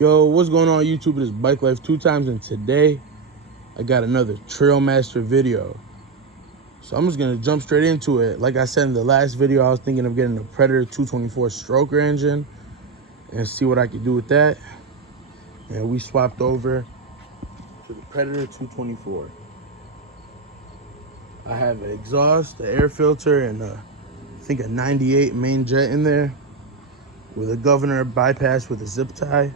Yo, what's going on YouTube? It is Bike Life 2 times, and today I got another Trailmaster video. So I'm just gonna jump straight into it. Like I said in the last video, I was thinking of getting a Predator 224 stroker engine and see what I could do with that. And we swapped over to the Predator 224. I have an exhaust, an air filter, and I think a 98 main jet in there with a governor bypass with a zip tie.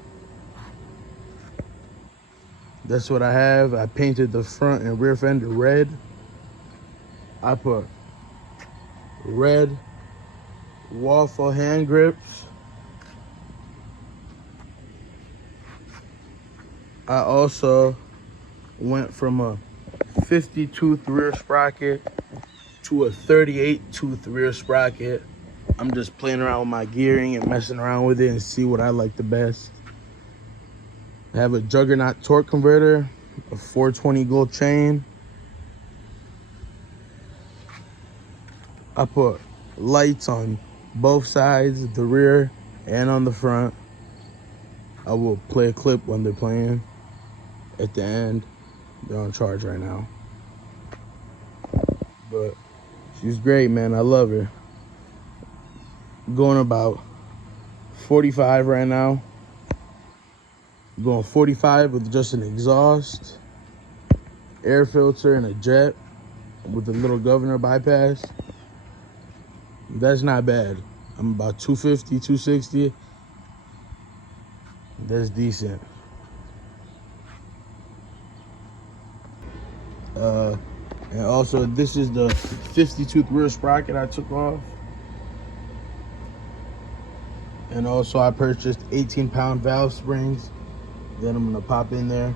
That's what I have. I painted the front and rear fender red. I put red waffle hand grips. I also went from a 50 tooth rear sprocket to a 38 tooth rear sprocket. I'm just playing around with my gearing and messing around with it and see what I like the best. I have a Juggernaut torque converter, a 420 gold chain. I put lights on both sides, the rear and on the front. I will play a clip when they're playing at the end. They're on charge right now. But she's great, man. I love her. Going about 45 right now. Going 45 with just an exhaust, air filter, and a jet with a little governor bypass. That's not bad. I'm about 250, 260. That's decent. And also, this is the 50 tooth rear sprocket I took off. And also, I purchased 18-pound valve springs. Then I'm gonna pop in there.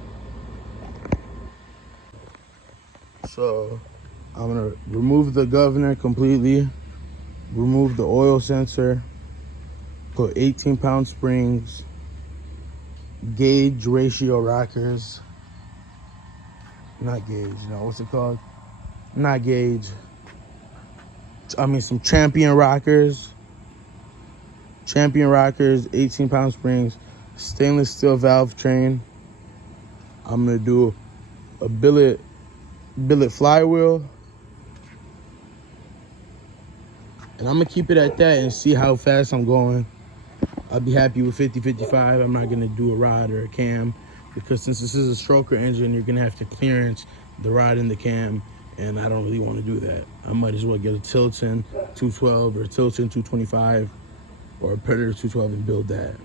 So I'm gonna remove the governor completely, remove the oil sensor, put 18-pound springs, gauge ratio rockers, not gauge, no, what's it called? Not gauge. I mean some champion rockers, 18-pound springs, stainless steel valve train. I'm gonna do a billet flywheel, and I'm gonna keep it at that and see how fast I'm going. I'll be happy with 50-55. I'm not gonna do a rod or a cam because since this is a stroker engine, you're gonna have to clearance the rod and the cam, and I don't really want to do that. I might as well get a Tilton 212 or a Tilton 225 or a Predator 212 and build that.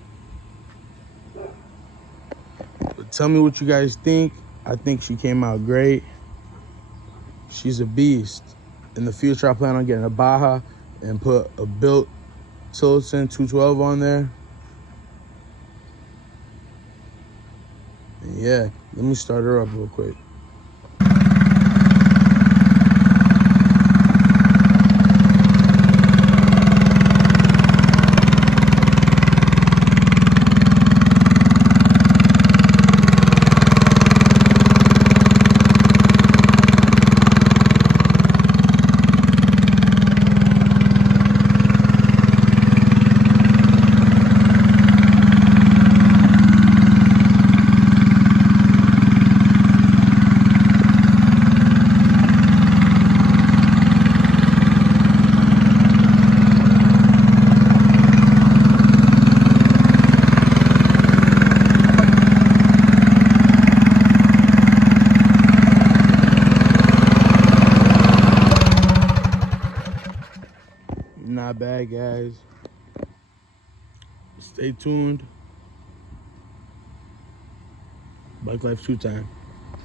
But tell me what you guys think. I think she came out great. She's a beast. In the future, I plan on getting a Baja and put a built Tilton 212 on there. And yeah, let me start her up real quick. Not bad, guys. Stay tuned. Bike Life 2 time.